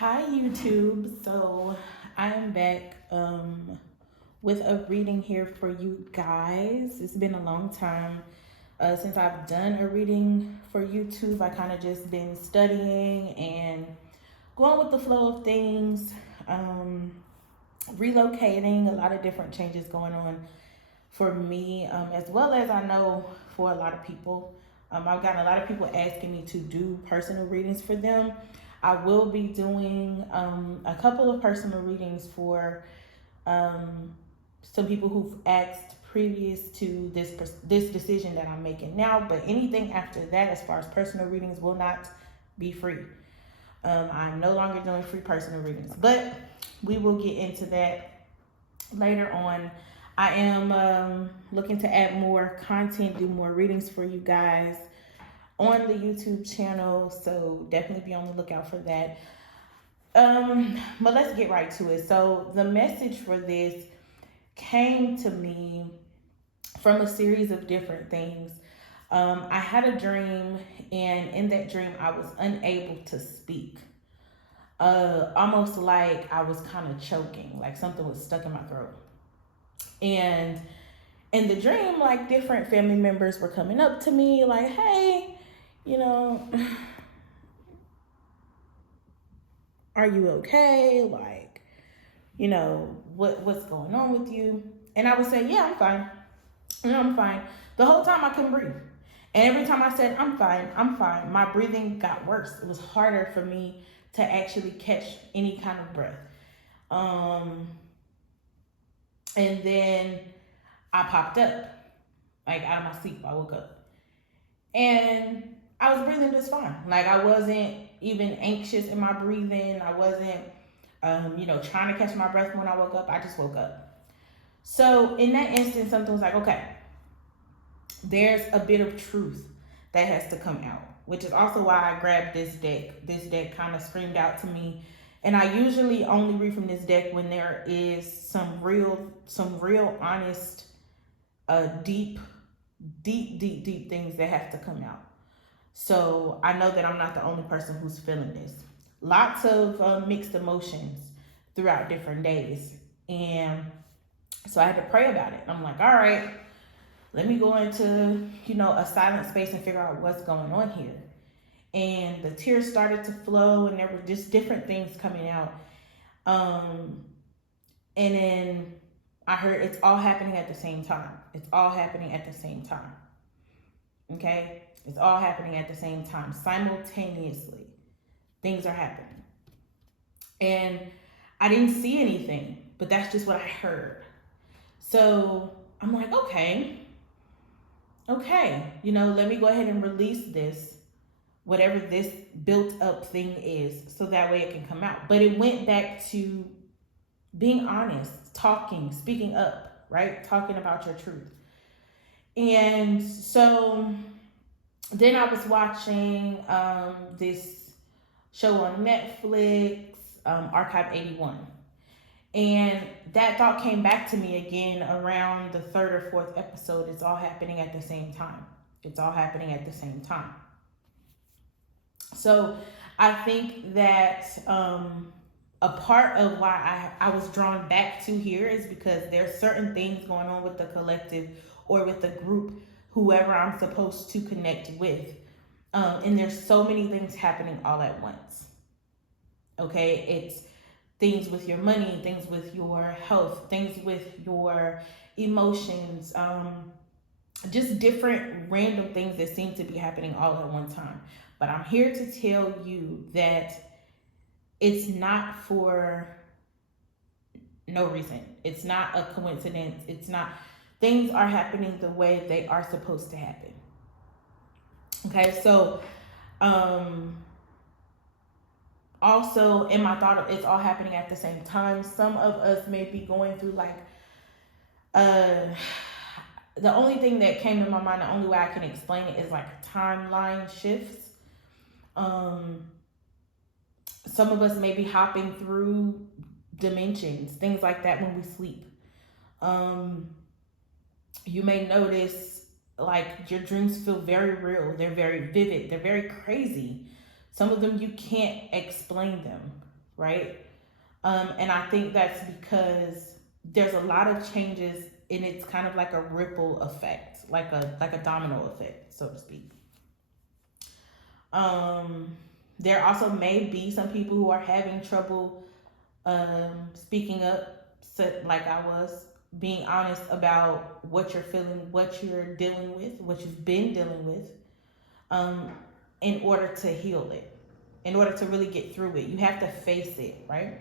Hi YouTube. So I am back with a reading here for you guys. It's been a long time since I've done a reading for YouTube. I kind of just been studying and going with the flow of things, relocating, a lot of different changes going on for me, as well as I know for a lot of people. I've gotten a lot of people asking me to do personal readings for them. I will be doing a couple of personal readings for some people who've asked previous to this decision that I'm making now. But anything after that, as far as personal readings, will not be free. I'm no longer doing free personal readings, but we will get into that later on. I am looking to add more content, do more readings for you guys on the YouTube channel, so definitely be on the lookout for that. But let's get right to it. So the message for this came to me from a series of different things. I had a dream, and in that dream, I was unable to speak. Almost like I was kind of choking, like something was stuck in my throat. And in the dream, like different family members were coming up to me, like, hey, you know, are you okay? Like, what's going on with you? And I would say, yeah, I'm fine. I'm fine. The whole time I couldn't breathe. And every time I said, I'm fine, my breathing got worse. It was harder for me to actually catch any kind of breath. And then I popped up, like out of my sleep. I woke up. And I was breathing just fine. Like I wasn't even anxious in my breathing. I wasn't, trying to catch my breath when I woke up. I just woke up. So in that instance, something was like, okay, there's a bit of truth that has to come out, which is also why I grabbed this deck. This deck kind of screamed out to me. And I usually only read from this deck when there is some real honest, deep things that have to come out. So I know that I'm not the only person who's feeling this. Lots of mixed emotions throughout different days. And so I had to pray about it. I'm like, all right, let me go into, a silent space and figure out what's going on here. And the tears started to flow, and there were just different things coming out. And then I heard it's all happening at the same time. It's all happening at the same time. Okay? It's all happening at the same time. Simultaneously, things are happening. And I didn't see anything, but that's just what I heard. So I'm like, okay, let me go ahead and release this, whatever this built up thing is, so that way it can come out. But it went back to being honest, talking, speaking up, right? Talking about your truth. And so then I was watching this show on Netflix, Archive 81. And that thought came back to me again around the third or fourth episode. It's all happening at the same time. It's all happening at the same time. So I think that a part of why I was drawn back to here is because there's certain things going on with the collective or with the group, whoever I'm supposed to connect with. And there's so many things happening all at once. Okay, it's things with your money, things with your health, things with your emotions, just different random things that seem to be happening all at one time. But I'm here to tell you that it's not for no reason. It's not a coincidence. It's not, things are happening the way they are supposed to happen. Okay, so also in my thought of it's all happening at the same time, some of us may be going through like the only thing that came to my mind, the only way I can explain it is like timeline shifts. Some of us may be hopping through dimensions, things like that when we sleep. You may notice like your dreams feel very real. They're very vivid. They're very crazy. Some of them you can't explain them, right? And I think that's because there's a lot of changes, and it's kind of like a ripple effect, like a domino effect, so to speak. Um, there also may be some people who are having trouble speaking up, so, like I was, being honest about what you're feeling, what you're dealing with, what you've been dealing with, um, in order to heal it, in order to really get through it. You have to face it, right?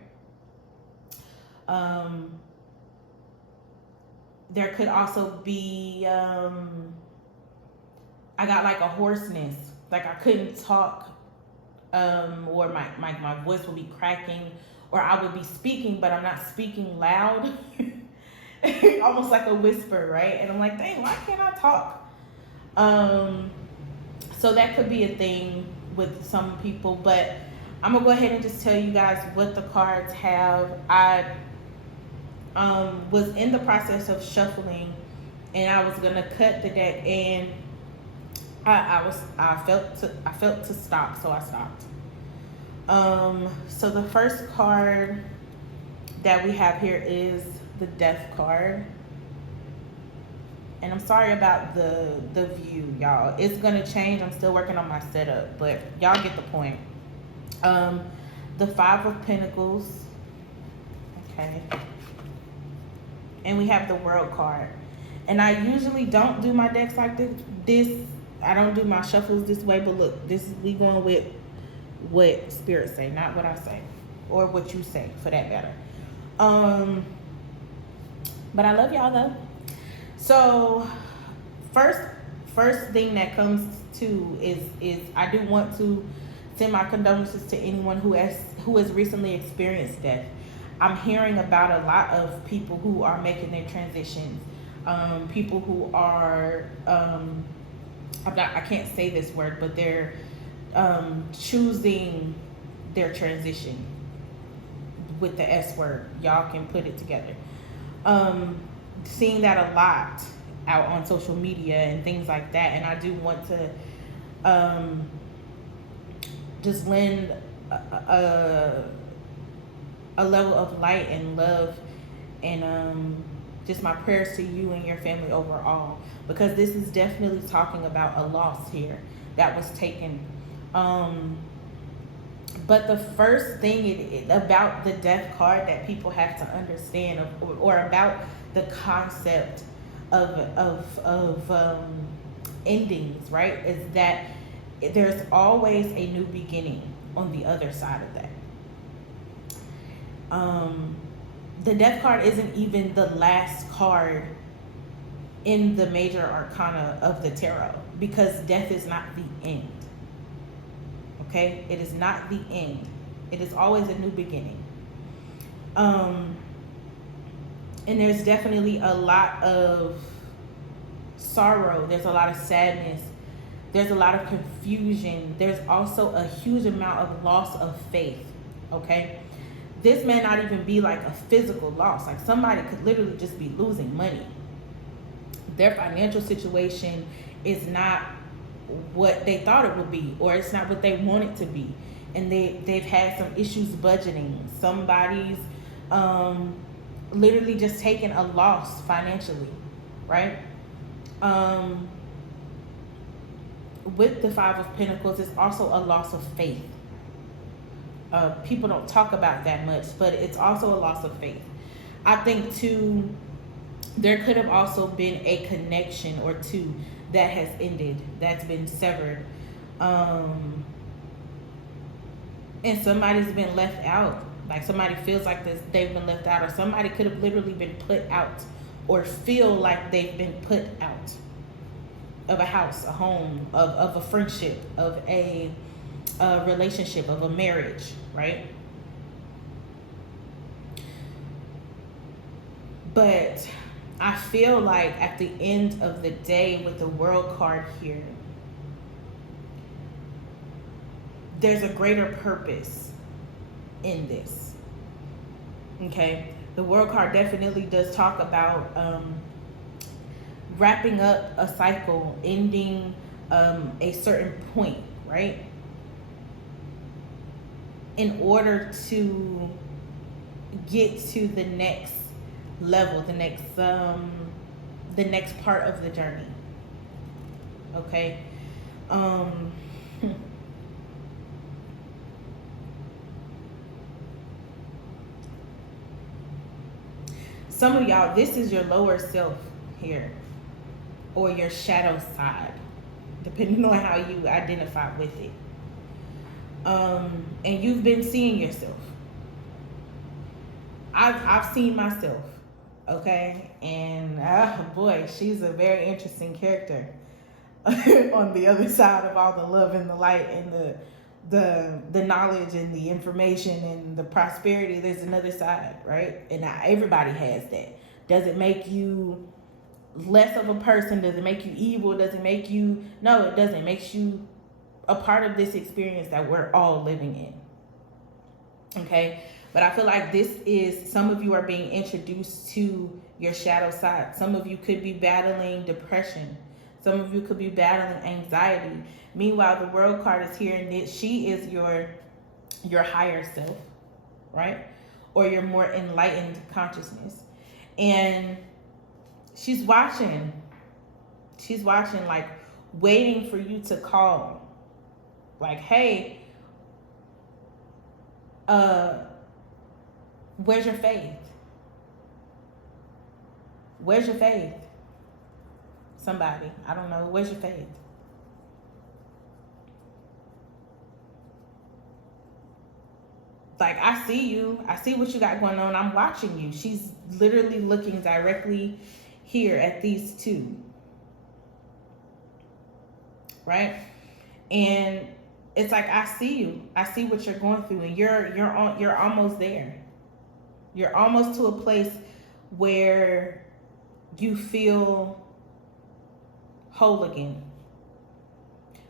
Um, there could also be, I got like a hoarseness, like I couldn't talk, or my voice will be cracking, or I would be speaking, but I'm not speaking loud, almost like a whisper, right? And I'm like, dang, why can't I talk? Um, so that could be a thing with some people, but I'm gonna go ahead and just tell you guys what the cards have. I was in the process of shuffling, and I was gonna cut the deck, and I felt to stop, so I stopped. So the first card that we have here is the Death card. And I'm sorry about the view, y'all. It's gonna change. I'm still working on my setup, but y'all get the point. Um, the Five of Pentacles. Okay. And we have the World card. And I usually don't do my decks like this. I don't do my shuffles this way, but look, this is we going with what spirits say, not what I say, or what you say, for that matter. But I love y'all though. So first thing that comes to is I do want to send my condolences to anyone who has recently experienced death. I'm hearing about a lot of people who are making their transitions, people who are I can't say this word, but they're choosing their transition with the S word. Y'all can put it together. Seeing that a lot out on social media and things like that, and I do want to just lend a level of light and love, and just my prayers to you and your family overall, because this is definitely talking about a loss here that was taken. But the first thing about the Death card that people have to understand, or about the concept of endings, right, is that there's always a new beginning on the other side of that. The Death card isn't even the last card in the major arcana of the tarot, because death is not the end. Okay, it is not the end. It is always a new beginning. And there's definitely a lot of sorrow. There's a lot of sadness. There's a lot of confusion. There's also a huge amount of loss of faith. Okay, this may not even be like a physical loss. Like somebody could literally just be losing money. Their financial situation is not what they thought it would be, or it's not what they want it to be, and they've had some issues budgeting. Somebody's literally just taken a loss financially, right? With the Five of Pentacles, it's also a loss of faith. People don't talk about that much, but it's also a loss of faith. I think too, there could have also been a connection or two that has ended, that's been severed, and somebody's been left out. Like somebody feels like they've been left out, or somebody could have literally been put out, or feel like they've been put out of a house, a home, of a friendship, of a relationship, of a marriage, right? But I feel like at the end of the day, with the World card here, there's a greater purpose in this. Okay, the World card definitely does talk about wrapping up a cycle, ending a certain point, right? in order to get to the next level, the next part of the journey. Okay. Um some of y'all, this is your lower self here, or your shadow side, depending on how you identify with it. And you've been seeing yourself. I've seen myself, okay, and boy, she's a very interesting character. On the other side of all the love and the light and the knowledge and the information and the prosperity, there's another side, right? And not everybody has that. Does it make you less of a person? Does it make you evil? Does it make you, no, it doesn't. It makes you a part of this experience that we're all living in. Okay. But I feel like this is, some of you are being introduced to your shadow side. Some of you could be battling depression. Some of you could be battling anxiety. Meanwhile, the world card is here, and she is your higher self, right? Or your more enlightened consciousness. And she's watching. She's watching, like waiting for you to call. Like, hey, where's your faith? Where's your faith? Somebody, I don't know, where's your faith? Like, I see you. I see what you got going on. I'm watching you. She's literally looking directly here at these two. Right? And it's like, I see you. I see what you're going through, and you're almost there. You're almost to a place where you feel whole again.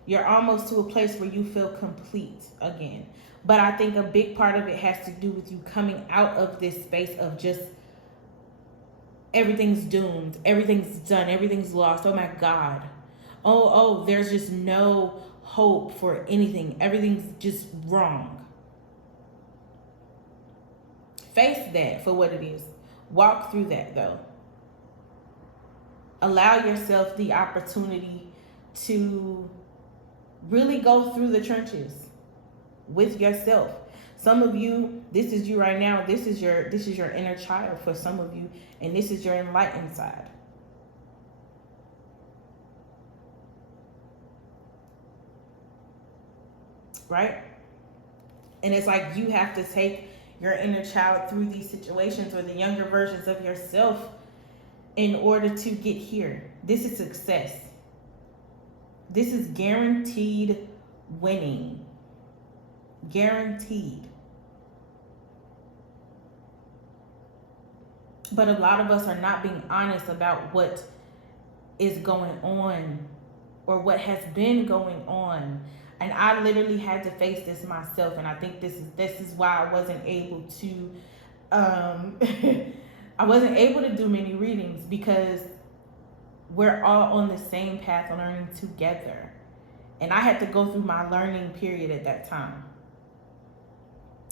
You're almost to a place where you feel complete again. But I think a big part of it has to do with you coming out of this space of just everything's doomed, everything's done, everything's lost. Oh my God. Oh, there's just no hope for anything. Everything's just wrong. Face that for what it is. Walk through that though. Allow yourself the opportunity to really go through the trenches with yourself. Some of you, this is you right now. This is your inner child for some of you, and this is your enlightened side. Right? And it's like you have to take your inner child through these situations, or the younger versions of yourself, in order to get here. This is success. This is guaranteed winning. Guaranteed. But a lot of us are not being honest about what is going on, or what has been going on. And I literally had to face this myself, and I think this is why I wasn't able to I wasn't able to do many readings, because we're all on the same path learning together. And I had to go through my learning period at that time.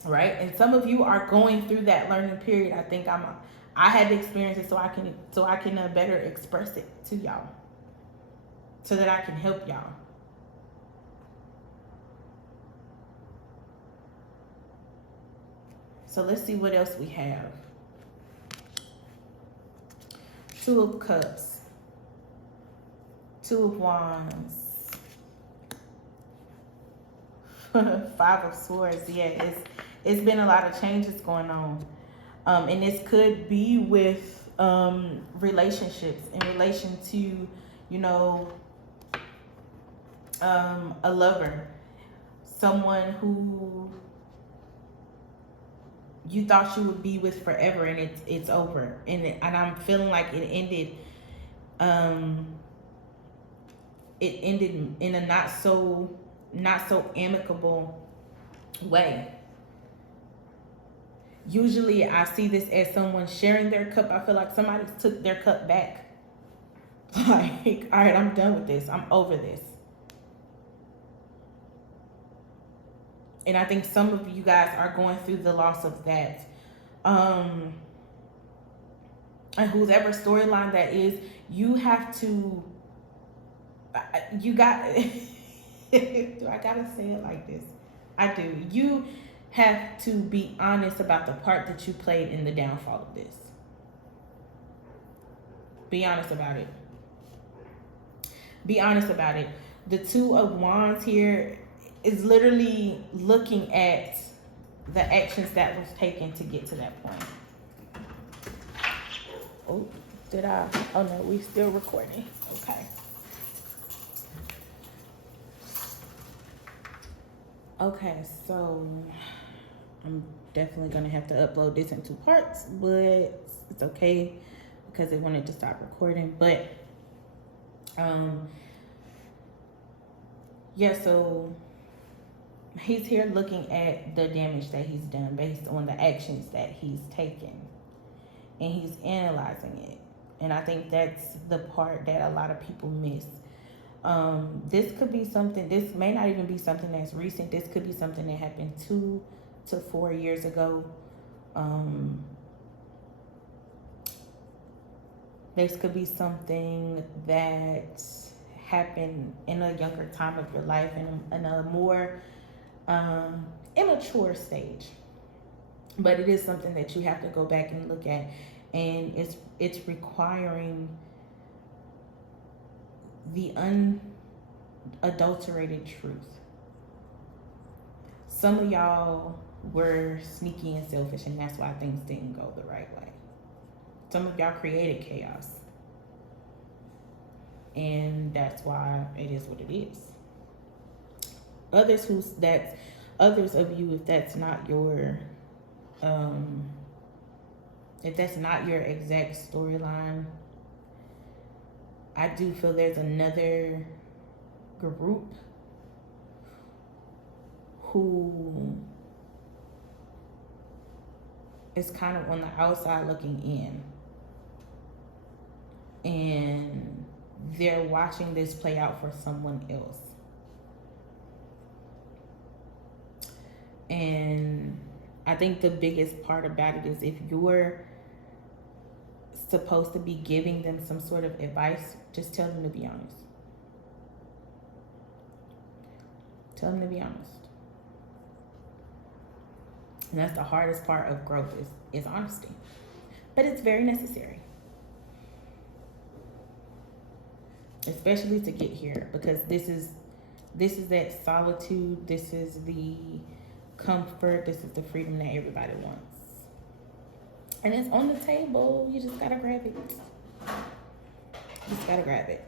Right? And some of you are going through that learning period. I think I had to experience it so I can better express it to y'all, so that I can help y'all. So let's see what else we have. Two of Cups, Two of Wands, Five of Swords. Yeah, it's been a lot of changes going on, and this could be with relationships, in relation to, a lover, someone who you thought you would be with forever, and it's over, and I'm feeling like it ended in a not so amicable way. Usually I see this as someone sharing their cup. I feel like somebody took their cup back. Like, all right, I'm done with this. I'm over this. And I think some of you guys are going through the loss of that. And whoever storyline that is, you have to, you got, do I gotta say it like this? I do. You have to be honest about the part that you played in the downfall of this. Be honest about it. Be honest about it. The Two of Wands here is literally looking at the actions that was taken to get to that point. Oh, did I? Oh no, we still recording. Okay. Okay, so I'm definitely gonna have to upload this in 2 parts, but it's okay because it wanted to stop recording. But yeah, so he's here looking at the damage that he's done based on the actions that he's taken, and he's analyzing it. And I think that's the part that a lot of people miss. This could be something, this may not even be something that's recent. This could be something that happened 2 to 4 years ago. This could be something that happened in a younger time of your life, in a more immature stage. But it is something that you have to go back and look at, and it's requiring the unadulterated truth. Some of y'all were sneaky and selfish, and that's why things didn't go the right way. Some of y'all created chaos, and that's why it is what it is. Others of you, if that's not your exact storyline, I do feel there's another group who is kind of on the outside looking in, and they're watching this play out for someone else. And I think the biggest part about it is, if you're supposed to be giving them some sort of advice, just tell them to be honest. Tell them to be honest. And that's the hardest part of growth, is honesty. But it's very necessary. Especially to get here, because this is that solitude, this is the comfort, this is the freedom that everybody wants. And it's on the table. You just gotta grab it. Just gotta grab it.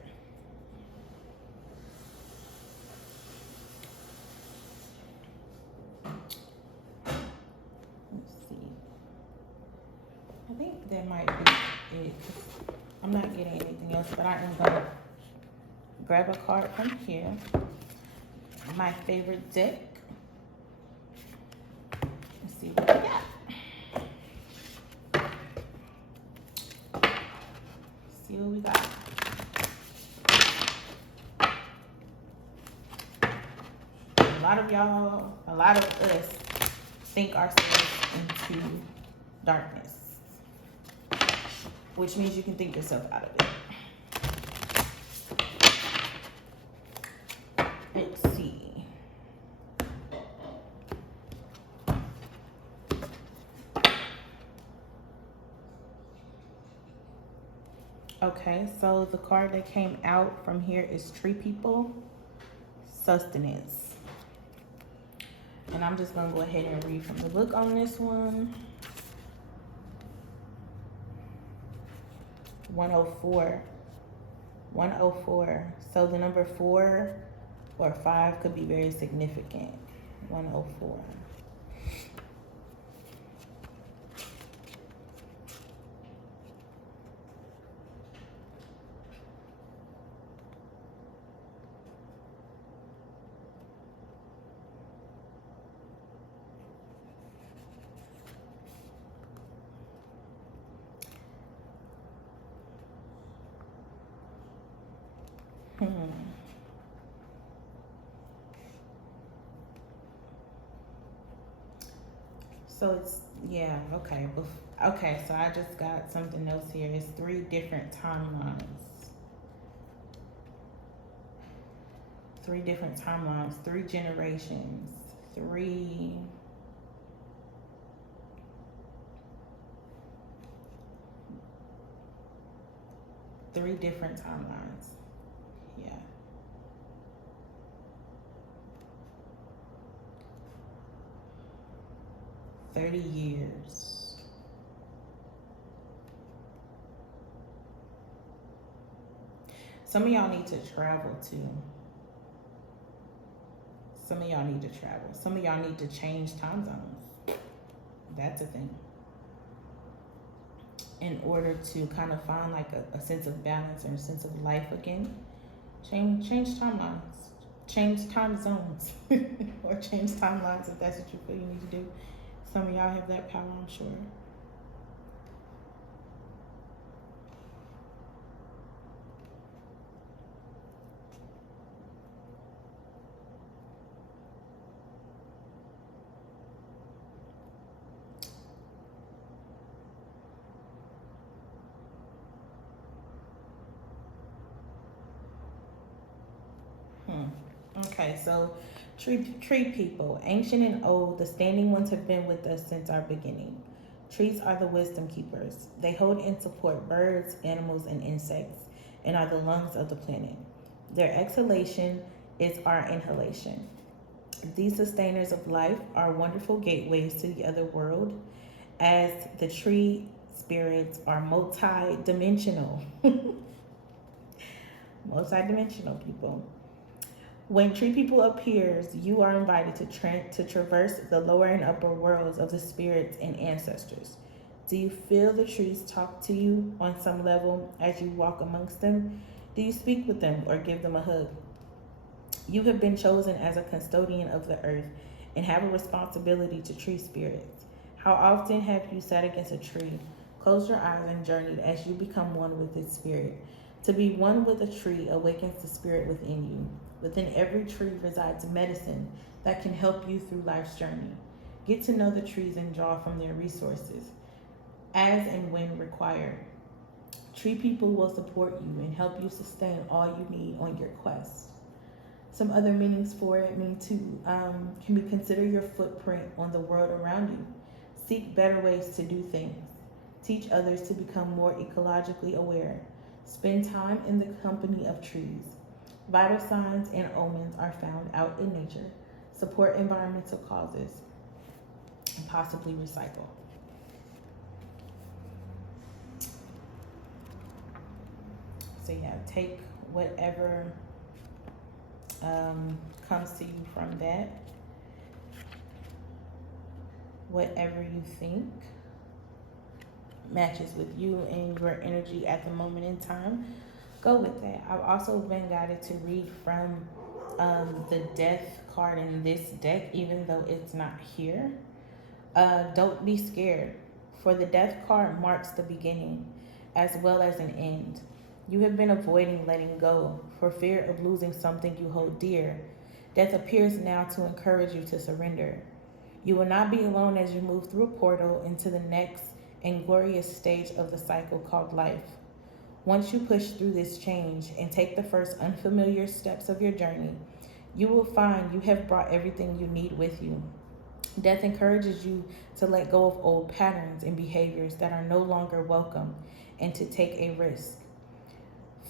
Let's see. I think that might be it. I'm not getting anything else, but I am gonna grab a card from here. My favorite deck. Let's see what we got. See what we got. A lot of us think ourselves into darkness, which means you can think yourself out of it. Let's see. Okay, so the card that came out from here is Tree People, Sustenance. And I'm just gonna go ahead and read from the book on this one. 104. 104. So the number 4 or 5 could be very significant. 104. So it's, yeah, okay. Okay, so I just got something else here. It's three different timelines. Three different timelines, three generations, three three different timelines. Yeah. 30 years. Some of y'all need to travel too. Some of y'all need to travel. Some of y'all need to change time zones. That's a thing. In order to kind of find like a sense of balance and a sense of life again. Change timelines. Change time zones. Or change timelines if that's what you feel you need to do. Some of y'all have that power, I'm sure. Okay, so tree people, ancient and old, the standing ones have been with us since our beginning. Trees are the wisdom keepers. They hold and support birds, animals, and insects, and are the lungs of the planet. Their exhalation is our inhalation. These sustainers of life are wonderful gateways to the other world, as the tree spirits are multi-dimensional. Multi-dimensional people. When tree people appears, you are invited to traverse the lower and upper worlds of the spirits and ancestors. Do you feel the trees talk to you on some level as you walk amongst them? Do you speak with them or give them a hug? You have been chosen as a custodian of the earth and have a responsibility to tree spirits. How often have you sat against a tree, closed your eyes, and journeyed as you become one with its spirit? To be one with a tree awakens the spirit within you. Within every tree resides medicine that can help you through life's journey. Get to know the trees and draw from their resources as and when required. Tree people will support you and help you sustain all you need on your quest. Some other meanings for it mean to can be consider your footprint on the world around you. Seek better ways to do things. Teach others to become more ecologically aware. Spend time in the company of trees. Vital signs and omens are found out in nature. Support environmental causes. And possibly recycle. So yeah, take whatever comes to you from that. Whatever you think matches with you and your energy at the moment in time, go with that. I've also been guided to read from the death card in this deck, even though it's not here. Don't be scared, for the death card marks the beginning as well as an end. You have been avoiding letting go for fear of losing something you hold dear. Death appears now to encourage you to surrender. You will not be alone as you move through a portal into the next and glorious stage of the cycle called life. Once you push through this change and take the first unfamiliar steps of your journey, you will find you have brought everything you need with you. Death encourages you to let go of old patterns and behaviors that are no longer welcome and to take a risk.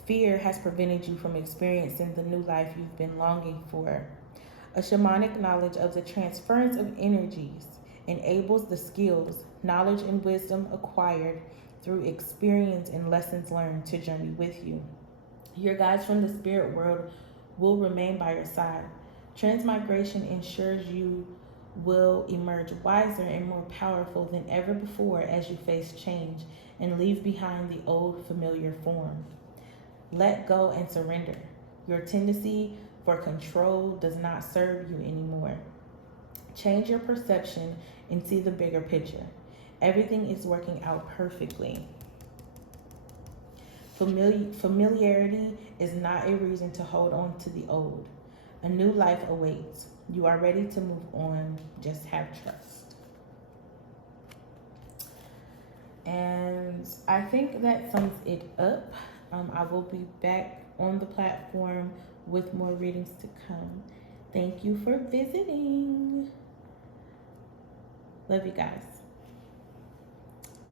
Fear has prevented you from experiencing the new life you've been longing for. A shamanic knowledge of the transference of energies enables the skills, knowledge, and wisdom acquired through experience and lessons learned to journey with you. Your guides from the spirit world will remain by your side. Transmigration ensures you will emerge wiser and more powerful than ever before as you face change and leave behind the old familiar form. Let go and surrender. Your tendency for control does not serve you anymore. Change your perception and see the bigger picture. Everything is working out perfectly. Familiarity is not a reason to hold on to the old. A new life awaits. You are ready to move on. Just have trust. And I think that sums it up. I will be back on the platform with more readings to come. Thank you for visiting. Love you guys.